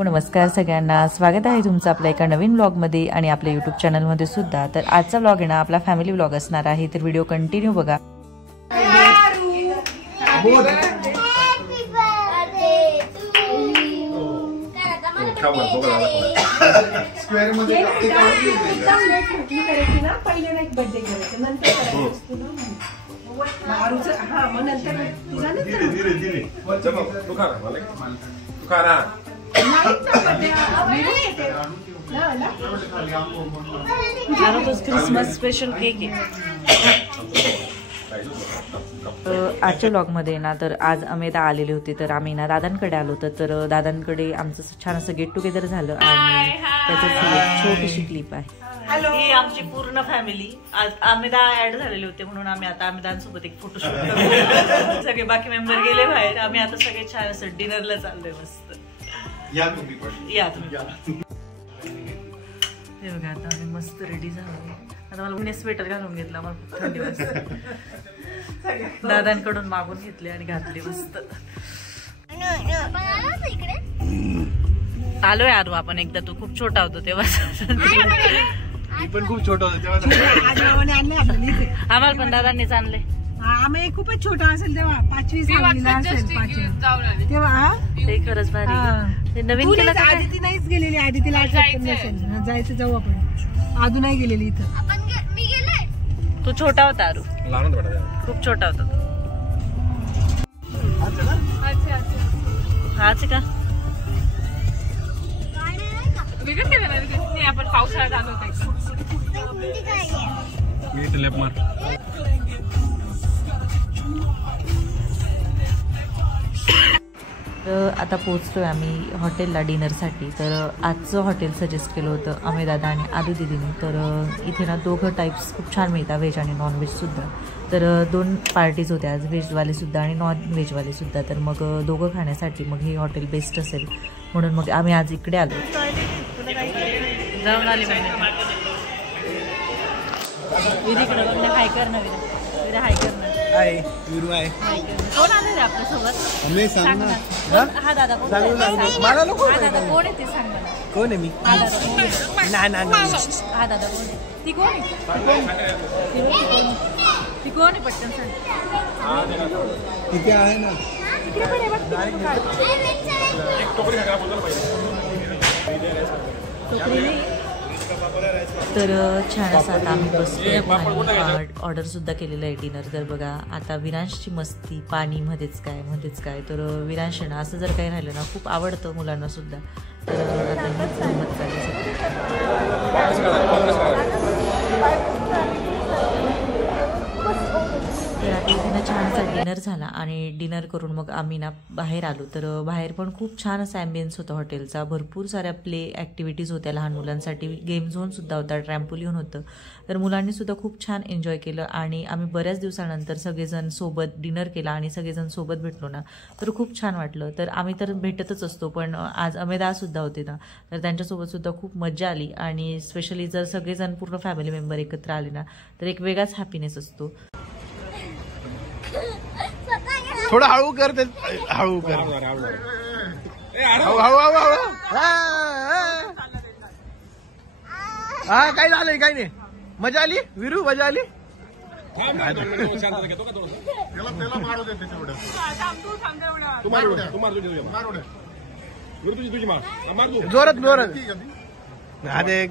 वालेकुम, नमस्कार सगळ्यांना. स्वागत आहे तुमचं आपल्या एका नवीन व्लॉगमध्ये आणि आपल्या यूट्यूब चॅनलमध्ये सुद्धा. तर आजचा व्लॉग आहे ना आपला फॅमिली व्लॉग असणार आहे, तर व्हिडिओ कंटिन्यू बघा. क्रिसमस स्पेशल केक आहे. आजच्या व्लॉगमध्ये ना तर आज अमेदा आलेले होते, तर आम्ही ना दादांकडे आलो होतो. तर दादांकडे आमचं छान असं गेट टुगेदर झालं आणि त्याच्यात एक छोटीशी क्लिप आहे. ही आमची पूर्ण फॅमिली. आज अमेदा ऍड झालेले होते म्हणून आम्ही आता अमेदांसोबत एक फोटोशूट करतो. सगळे बाकी मेंबर गेले बाहेर, आम्ही आता सगळे छान असं डिनरला चाललोय. मस्त या तुम्ही. हे बघा आता आम्ही मस्त रेडी झालो. आता मला उन्हे स्वेटर घालून घेतला, मला थंडी वाजते. दादांकडून मागून घेतले आणि घातले मस्त. आलोय आरू आपण एकदा. तू खूप छोटा होतो तेव्हा. मी पण खूप छोटा होतो तेव्हा. आम्हाला पण दादांनीच आणले. आम्ही खूपच छोटा असेल तेव्हा, 5वी 6वीला असेल तेव्हा. ते खरंच भारी. ते नवीन केलं का? आदिती नाहीच गेलेली, आदितीला जायचं. जाऊ आपण. आदू नाही गेलेली इथं. तू छोटा होता आरू, खूप छोटा होता. हाच का? आपण पावसाळ्यात आलो होतो. आता पोहोचतोय आम्ही हॉटेलला डिनरसाठी. तर आजचं हॉटेल सजेस्ट केलं होतं अमेदादा आणि आदू दिदीने. तर इथे ना दोघं टाईप्स खूप छान मिळतात, व्हेज आणि नॉनव्हेजसुद्धा. तर 2 पार्टीज होत्या आज, व्हेजवालेसुद्धा आणि नॉन व्हेजवालेसुद्धा. तर मग दोघं खाण्यासाठी मग हे हॉटेल बेस्ट असेल म्हणून मग आम्ही आज इकडे आलो. जाऊन आले विरीकडे बघ ना. हाय कर ना विरा, हाय कर ना. कोण आलं रे आपल्यासोबत? सांग ना. हा दादा कोण? हा दादा कोण आहे ते सांग मला. कोण आहे मी? हा दादा कोण आहे? हा दादा कोण आहे? ती कोण आहे? ती कोण आहे? पटकन सांग. तिथे आहे ना. तर छान असं आता आम्ही बसतो. ऑर्डर सुद्धा केलेलं आहे डिनर. तर बघा आता विरांशची मस्ती, पाणी मध्येच काय. तर विरांश ना असं जर काही राहिलं ना खूप आवडतं मुलांना सुद्धा. तर तर आता इथे ना छानसा डिनर झाला आणि डिनर करून मग आम्ही ना बाहेर आलो. तर बाहेर पण खूप छान असा ॲम्बियन्स होता हॉटेलचा. भरपूर साऱ्या प्ले ॲक्टिव्हिटीज होत्या लहान मुलांसाठी. गेम झोनसुद्धा होता, ट्रॅम्पोलियन होतं. तर मुलांनीसुद्धा खूप छान एन्जॉय केलं आणि आम्ही बऱ्याच दिवसानंतर सगळेजण सोबत डिनर केला आणि सगळेजण सोबत भेटलो ना, तर खूप छान वाटलं. तर आम्ही तर भेटतच असतो, पण आज अमेदासुद्धा होते ना, तर त्यांच्यासोबतसुद्धा खूप मजा आली. आणि स्पेशली जर सगळेजण पूर्ण फॅमिली मेंबर एकत्र आले ना, तर एक वेगळाच हॅपीनेस असतो. थोडं हळू कर, हळू कर. हा काय झालंय? काय नाही. मजा आली विरू? मजा आली? जोरात. अरे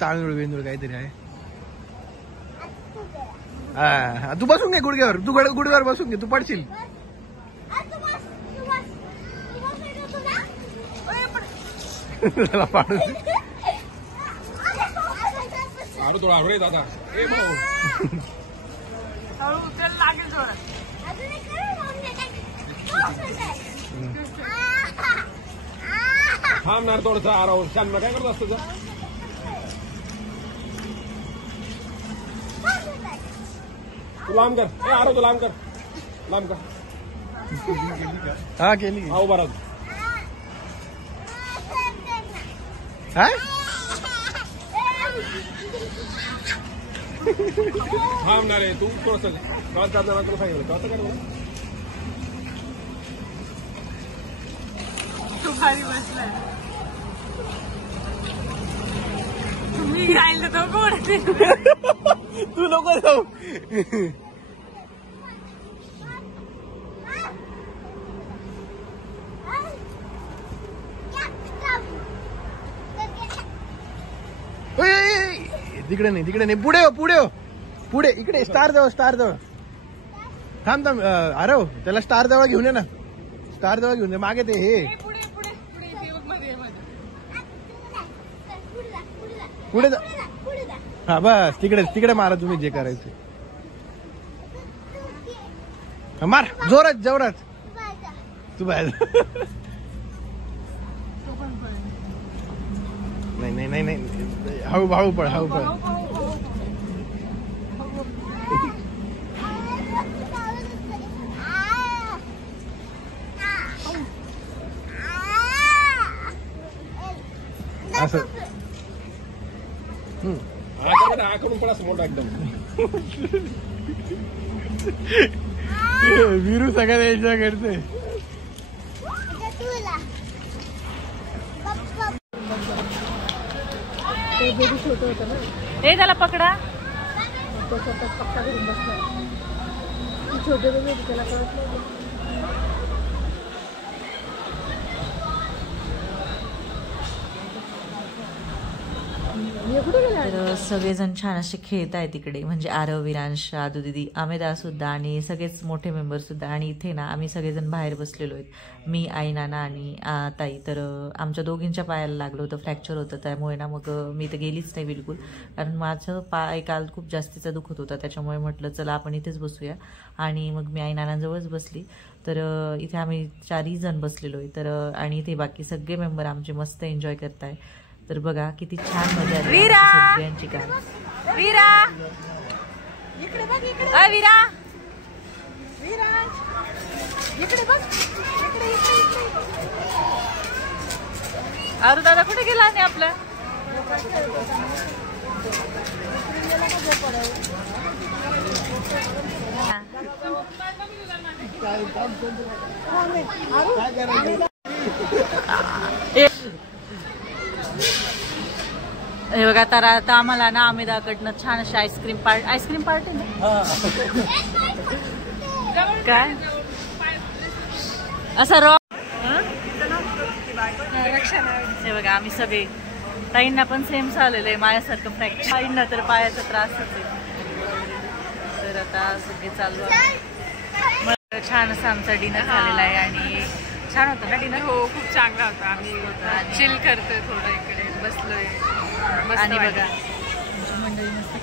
तांदूळ बिंदूळ काहीतरी आहे. हा तू बसून घे गुडघ्यावर. तू गुडघ्यावर बसून घे, तू पडशील. पाडू दादा. थांबणार थोडस. आराव शांत काय करत असतो? तू लांब कर. आरो तू लांब कर. हा केली. हा उभा राहतो. थांबणार आहे तू थोडस. काल चालणार तुला सांगितलं कसं कर. तू खाली बसलाय. मी राहिलो तो कोण तू नको जाऊ. तिकडे नाही पुढे पुढे इकडे स्टार जवळ थांब अरे त्याला स्टार जवळ घेऊन ये ना. स्टार जवळ घेऊन ये मागे ते हे पुढे हा बस तिकडे मारा तुम्ही जे करायचे. मार जोरात तू बाहेर. नाही हळू पळ. असं आकडून पडा मोठा एकदम. वीरू सगळ्या यायच्या करते. छोटं होतं ना हे त्याला पकडा. तो स्वतःच पक्का करून बसला. छोटे बेबी त्याला कळत नाही. तर सगळेजण छान असे खेळत आहेत तिकडे, म्हणजे आरव, विरांश, आदू दिदी, आमेदा सुद्धा आणि सगळेच मोठे मेंबर सुद्धा. आणि इथे ना आम्ही सगळेजण बाहेर बसलेलो आहेत, मी, आई, नाना आणि ताई. तर आमच्या दोघींच्या पायाला लागलं होतं, फ्रॅक्चर होतं, त्यामुळे ना मग मी तर गेलीच नाही बिलकुल, कारण माझं पाय काल खूप जास्तीचा दुखत होता. त्याच्यामुळे म्हटलं चला आपण इथेच बसूया. आणि मग मी आई नानांजवळच बसली. तर इथे आम्ही 4 जण बसलेलो आहे. तर आणि इथे बाकी सगळे मेंबर आमचे मस्त एन्जॉय करताय. तर बघा किती छान मजा आली सगळ्यांची. काय वीरा इकडे बघ, इकडे वीरा इकडे बघ, अरे दादा कुठे गेला नाही आपला. हे बघा तर आता आम्हाला ना आमेदाकडनं छान अशी आईस्क्रीम पार्टी ना काय असं हे बघा आम्ही सगळे. ताईंना पण सेम झालेलं आहे माझ्यासारखं फ्रॅक्चर. ताईंना तर पायाचा त्रासच आहे. तर आता सगळे चालू आहे. छान असं आमचा डिनर झालेला आहे आणि छान होतं ना डिनर. हो खूप चांगला होता. आम्ही चिल करतोय थोडं इकडे बसलोय. आणि बघा मंडळी मस्त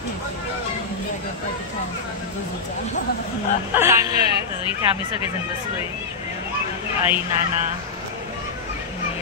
तर इथे आम्ही सगळेजण बसलोय, आई, नाना, मी.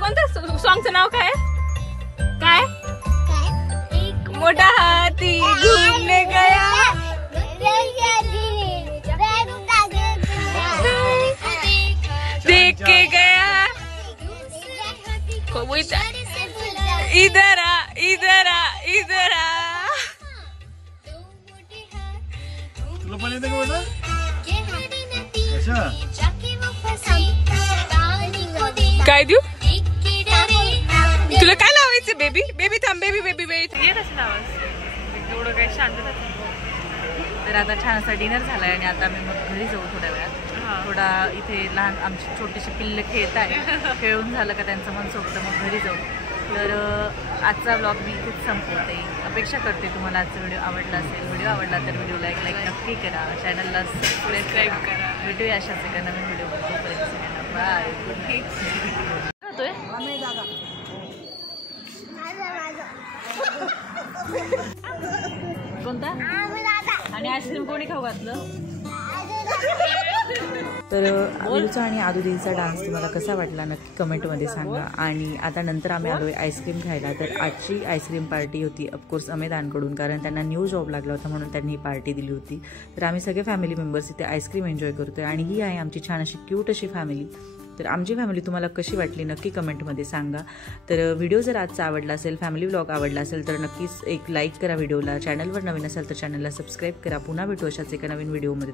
कोणतं सॉंगचं नाव काय काय? एक मोठा हाती घूमने गया, देख के गया, इधर आ इधर आ इधर आ. तुला पण येतं का बघा? काय देऊ तुला? काय लावायचं बेबी? बेबी थांब, बेबी बेबी बेबी येत असेल आवाज. एवढं काय शांत. तर आता छान असा डिनर झालाय आणि आता आम्ही मग घरी जाऊ थोड्या वेळात. थोडा इथे लहान आमची छोटीशी पिल्ल खेळत आहे. खेळून झालं का त्यांचं मन सोडतं मग घरी जाऊ. तर आजचा व्लॉग मी इथेच संपवते. अपेक्षा करते तुम्हाला आजचा व्हिडिओ आवडला असेल. व्हिडिओ आवडला तर व्हिडिओला एक लाईक नक्की करा, चॅनलला सबस्क्राईब करा. भेटूया अशाच एका नवीन व्हिडिओ. तोपर्यंत सगळ्यांना बाय, गुड नाईट. कोणता आणि आईस्क्रीम कोणी खाऊ घातलं? तर आलूचा आणि आदुदीचा डान्स तुम्हाला कसा वाटला नक्की कमेंटमध्ये सांगा. आणि आता नंतर आम्ही आलो आहे आईस्क्रीम खायला. तर आजची आईस्क्रीम पार्टी होती ऑफकोर्स अमेदांकडून, कारण त्यांना न्यू जॉब लागला होता म्हणून त्यांनी ही पार्टी दिली होती. तर आम्ही सगळे फॅमिली मेंबर्स इथे आईस्क्रीम एन्जॉय करतोय आणि ही आहे आमची छान अशी क्यूट अशी फॅमिली. तर आमची फॅमिली तुम्हाला कशी वाटली नक्की कमेंटमध्ये सांगा. तर व्हिडिओ जर आजचा आवडला असेल, फॅमिली व्लॉग आवडला असेल तर नक्कीच एक लाईक करा व्हिडिओला. चॅनलवर नवीन असाल तर चॅनलला सबस्क्राईब करा. पुन्हा भेटू अशाच एका नवीन व्हिडिओमध्ये.